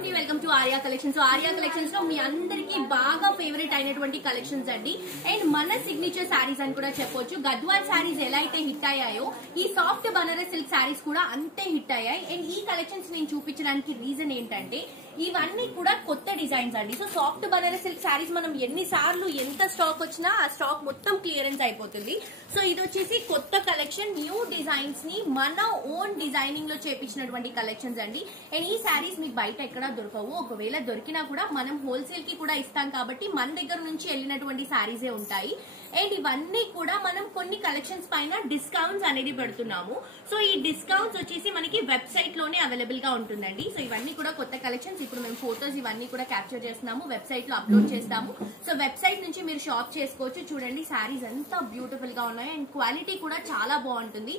అండి, welcome to Arya collections. Arya collections లో మీ అందరికి బాగా ఫేవరెట్ అయినటువంటి కలెక్షన్స్ అండి. అండ్ మన సిగ్నేచర్ శారీస్ అని కూడా చెప్పొచ్చు. గద్వాల్ శారీస్ ఎలా అయితే హిట్ అయ్యాయో ఈ సాఫ్ట్ బనారస్ సిల్క్ శారీస్ కూడా అంతే హిట్ అయ్యాయి. అండ్ ఈ కలెక్షన్స్ నేను చూపించడానికి రీజన్ ఏంటంటే ఇవన్నీ కూడా కొత్త డిజైన్స్ అండి. So soft Banaras silk saris మనం ఎన్నిసార్లు ఎంత స్టాక్ వచ్చినా ఆ స్టాక్ మొత్తం క్లియరెన్స్ అయిపోతుంది. సో ఇది వచ్చేసి కొత్త కలెక్షన్, న్యూ డిజైన్స్ ని మన ఓన్ డిజైనింగ్ లో చేపించినటువంటి కలెక్షన్స్ అండి. అండ్ ఈ శారీస్ మీకు బయట ఎక్కడా దొరకవు. ఒకవేళ దొరికినా కూడా మనం హోల్సేల్ కి కూడా ఇస్తాం కాబట్టి మన దగ్గర నుంచి వెళ్ళినటువంటి శారీసే ఉంటాయి. అండ్ ఇవన్నీ కూడా మనం కొన్ని కలెక్షన్స్ పైన డిస్కౌంట్స్ అనేది పెడుతున్నాము. సో ఈ డిస్కౌంట్స్ వచ్చేసి మనకి వెబ్సైట్ లోనే అవైలబుల్ గా ఉంటుందండి. సో ఇవన్నీ కూడా కొత్త కలెక్షన్స్. ఇప్పుడు మేము ఫోటోస్ ఇవన్నీ కూడా క్యాప్చర్ చేస్తున్నాము, వెబ్సైట్ లో అప్లోడ్ చేస్తాము. సో వెబ్సైట్ నుంచి మీరు షాప్ చేసుకోవచ్చు. చూడండి శారీస్ ఎంత బ్యూటిఫుల్ గా ఉన్నాయి అండ్ క్వాలిటీ కూడా చాలా బాగుంటుంది.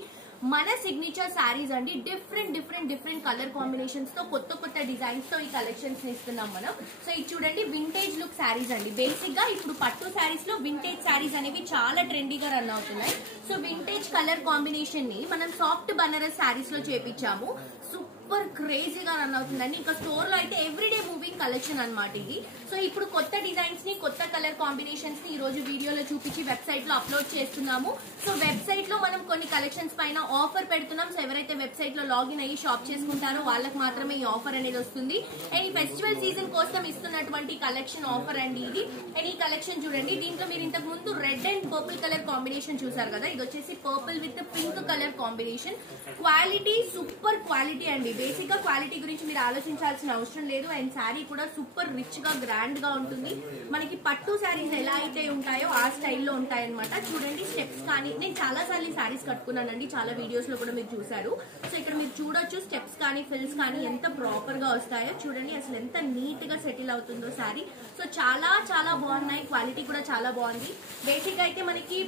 మన సిగ్నేచర్ శారీస్ అండి. డిఫరెంట్ కలర్ కాంబినేషన్స్ తో కొత్త కొత్త డిజైన్స్ తో ఈ కలెక్షన్స్ ఇస్తున్నాం మనం. సో ఇది చూడండి వింటేజ్ లుక్ శారీస్ అండి. బేసిక్ గా ఇప్పుడు పట్టు శారీస్ లో వింటేజ్ శారీస్ అనేవి చాలా ట్రెండీగా రన్ అవుతున్నాయి. సో వింటేజ్ కలర్ కాంబినేషన్ ని మనం సాఫ్ట్ బనారస్ శారీస్ లో చేపించాము. సూపర్ క్రేజీగా రన్ అవుతుందండి. ఇంకా స్టోర్ లో అయితే ఎవ్రీడే మూవింగ్ కలెక్షన్ అనమాట ఇది. సో ఇప్పుడు కొత్త డిజైన్స్ ని, కొత్త కలర్ కాంబినేషన్స్ ని ఈ రోజు వీడియోలో చూపించి వెబ్సైట్ లో అప్లోడ్ చేస్తున్నాము. సో వెబ్సైట్ లో మనం కొన్ని కలెక్షన్స్ పైన ఆఫర్ పెడుతున్నాం. సో ఎవరైతే వెబ్సైట్ లో లాగిన్ అయ్యి షాప్ చేసుకుంటారో వాళ్ళకి మాత్రమే ఈ ఆఫర్ అనేది వస్తుంది. అండ్ ఈ ఫెస్టివల్ సీజన్ కోసం ఇస్తున్నటువంటి కలెక్షన్ ఆఫర్ అండి ఇది. అండ్ ఈ కలెక్షన్ చూడండి, దీంట్లో మీరు ఇంతకు ముందు red and purple colour combination చూసారు కదా, ఇది వచ్చేసి purple with pink colour combination. Quality super quality అండి. బేసిక్ గా క్వాలిటీ గురించి మీరు ఆలోచించాల్సిన అవసరం లేదు. అండ్ శారీ కూడా సూపర్ రిచ్ గా గ్రాండ్ గా ఉంటుంది. మనకి పట్టు శారీస్ ఎలా అయితే ఉంటాయో ఆ స్టైల్లో ఉంటాయన్నమాట. చూడండి స్టెప్స్ కానీ, నేను చాలా సార్లు ఈ శారీస్ కట్టుకున్నానండి, చాలా వీడియోస్ లో కూడా మీరు చూసారు. సో ఇక్కడ మీరు చూడొచ్చు స్టెప్స్ కానీ ఫిల్స్ కానీ ఎంత ప్రాపర్ గా వస్తాయో. చూడండి అసలు ఎంత నీట్ గా సెటిల్ అవుతుందో శారీ. సో చాలా బాగున్నాయి. క్వాలిటీ కూడా చాలా బాగుంది. బేసిక్ అయితే మనకి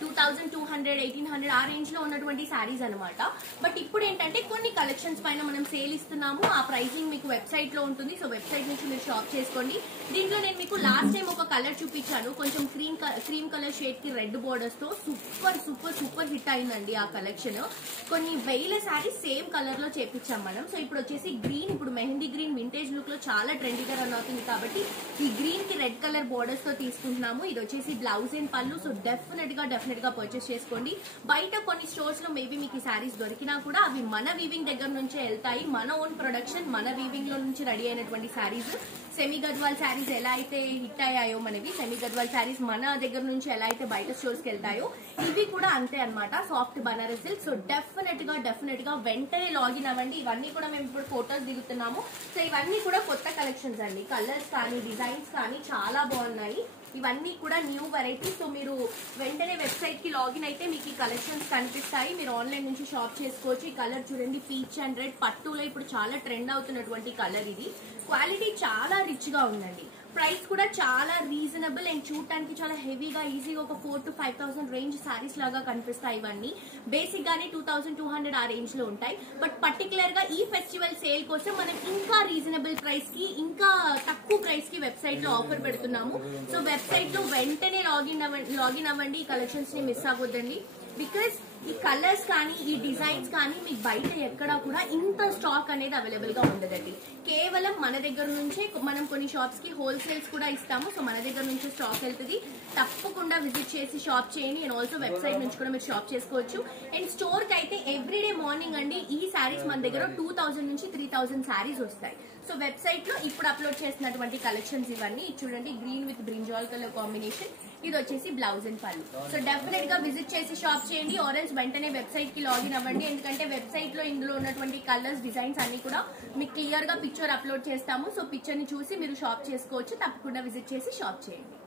2200, 1800 ఆ రేంజ్ లో ఉన్నటువంటి శారీస్ అనమాట. బట్ ఇప్పుడు ఏంటంటే కొన్ని కలెక్షన్స్ పైన మనం సేల్ ఇస్తున్నాము. ఆ ప్రైసింగ్ మీకు వెబ్సైట్ లో ఉంటుంది. సో వెబ్సైట్ నుంచి మీరు షాప్ చేసుకోండి. దీంట్లో నేను మీకు లాస్ట్ టైం ఒక కలర్ చూపించాను, కొంచెం క్రీమ్ కలర్ షేడ్ కి రెడ్ బోర్డర్స్ తో సూపర్ హిట్ అయిందండి ఆ కలెక్షన్. కొన్ని వేల శారీస్ సేమ్ కలర్ లో చేపించాం మనం. సో ఇప్పుడు వచ్చేసి గ్రీన్, ఇప్పుడు మెహందీ గ్రీన్ వింటేజ్ లుక్ లో చాలా ట్రెండీగా రన్ అవుతుంది కాబట్టి ఈ గ్రీన్ కి రెడ్ కలర్ బోర్డర్స్ తో తీసుకుంటున్నాము. ఇది వచ్చేసి బ్లౌజ్ అండ్ పళ్ళు. సో డెఫినెట్ గా పర్చేస్ చేసుకోండి. బయట కొన్ని స్టోర్స్ లో మేబీ మీకు ఈ శారీస్ దొరికినా కూడా అవి మన వీవింగ్ దగ్గర నుంచే వెళ్తాయి. మన ఓన్ ప్రొడక్షన్, మన వీవింగ్ లో నుంచి రెడీ అయినటువంటి శారీస్. సెమీ గద్వాల్ శారీస్ ఎలా అయితే హిట్ అయ్యాయో మనవి, సెమీ గద్వాల్ శారీస్ మన దగ్గర నుంచి ఎలా అయితే బయట స్టోర్స్ కి వెళ్తాయో ఇవి కూడా అంతే అనమాట. Soft Banaras silk. So definite గా వెంటనే లాగిన్ అవ్వండి. ఇవన్నీ కూడా మేము ఇప్పుడు ఫోటోస్ దిగుతున్నాము. సో ఇవన్నీ కూడా కొత్త కలెక్షన్స్ అండి. కలర్స్ కానీ డిజైన్స్ కానీ చాలా బాగున్నాయి. ఇవన్నీ కూడా న్యూ వెరైటీస్. సో మీరు వెంటనే వెబ్సైట్ కి లాగిన్ అయితే మీకు ఈ కలెక్షన్స్ కనిపిస్తాయి. మీరు ఆన్లైన్ నుంచి షాప్ చేసుకోవచ్చు. ఈ కలర్ చూడండి పీచ్ అండ్ రెడ్ పట్టులో ఇప్పుడు చాలా ట్రెండ్ అవుతున్నటువంటి కలర్ ఇది. క్వాలిటీ చాలా రిచ్ గా ఉందండి. ప్రైస్ కూడా చాలా రీజనబుల్ అండ్ చూడటానికి చాలా హెవీగా ఈజీగా ఒక 4,000 to 5,000 రేంజ్ శారీస్ లాగా కనిపిస్తాయి. ఇవన్నీ బేసిక్ గానే 2200 ఆ రేంజ్ లో ఉంటాయి. బట్ పర్టికులర్ గా ఈ ఫెస్టివల్ సేల్ కోసం మనం ఇంకా రీజనబుల్ ప్రైస్ కి, ఇంకా తక్కువ ప్రైస్ కి వెబ్సైట్ లో ఆఫర్ పెడుతున్నాము. సో వెబ్సైట్ లో వెంటనే లాగిన్ అవ్వండి. ఈ కలెక్షన్స్ ని మిస్ అవ్వద్దండి. బికాస్ ఈ కలర్స్ కానీ ఈ డిజైన్స్ కానీ మీకు బయట ఎక్కడా కూడా ఇంత స్టాక్ అనేది అవైలబుల్ గా ఉండదండి. కేవలం మన దగ్గర నుంచే మనం కొన్ని షాప్స్ కి హోల్సేల్స్ కూడా ఇస్తాము. సో మన దగ్గర నుంచి స్టాక్ వెళ్తుంది. తప్పకుండా విజిట్ చేసి షాప్ చేయండి. అండ్ ఆల్సో వెబ్సైట్ నుంచి కూడా మీరు షాప్ చేసుకోవచ్చు. అండ్ స్టోర్ కి అయితే ఎవ్రీడే మార్నింగ్ అండి ఈ శారీస్ మన దగ్గర 2000 నుంచి 3000 శారీస్ వస్తాయి. సో వెబ్సైట్ లో ఇప్పుడు అప్లోడ్ చేసినటువంటి కలెక్షన్స్ ఇవన్నీ. చూడండి green with brinjal colour combination. ఇది వచ్చేసి బ్లౌజ్ అండ్ పళ్ళు. సో డెఫినెట్ గా విజిట్ చేసి షాప్ చేయండి. ఆరెంజ్ వెంటనే వెబ్సైట్ కి లాగిన్ అవ్వండి. ఎందుకంటే వెబ్సైట్ లో ఇందులో ఉన్నటువంటి కలర్స్ డిజైన్స్ అన్ని కూడా మీకు క్లియర్ గా పిక్చర్ అప్లోడ్ చేస్తాము. సో పిక్చర్ ని చూసి మీరు షాప్ చేసుకోవచ్చు. తప్పకుండా విజిట్ చేసి షాప్ చేయండి.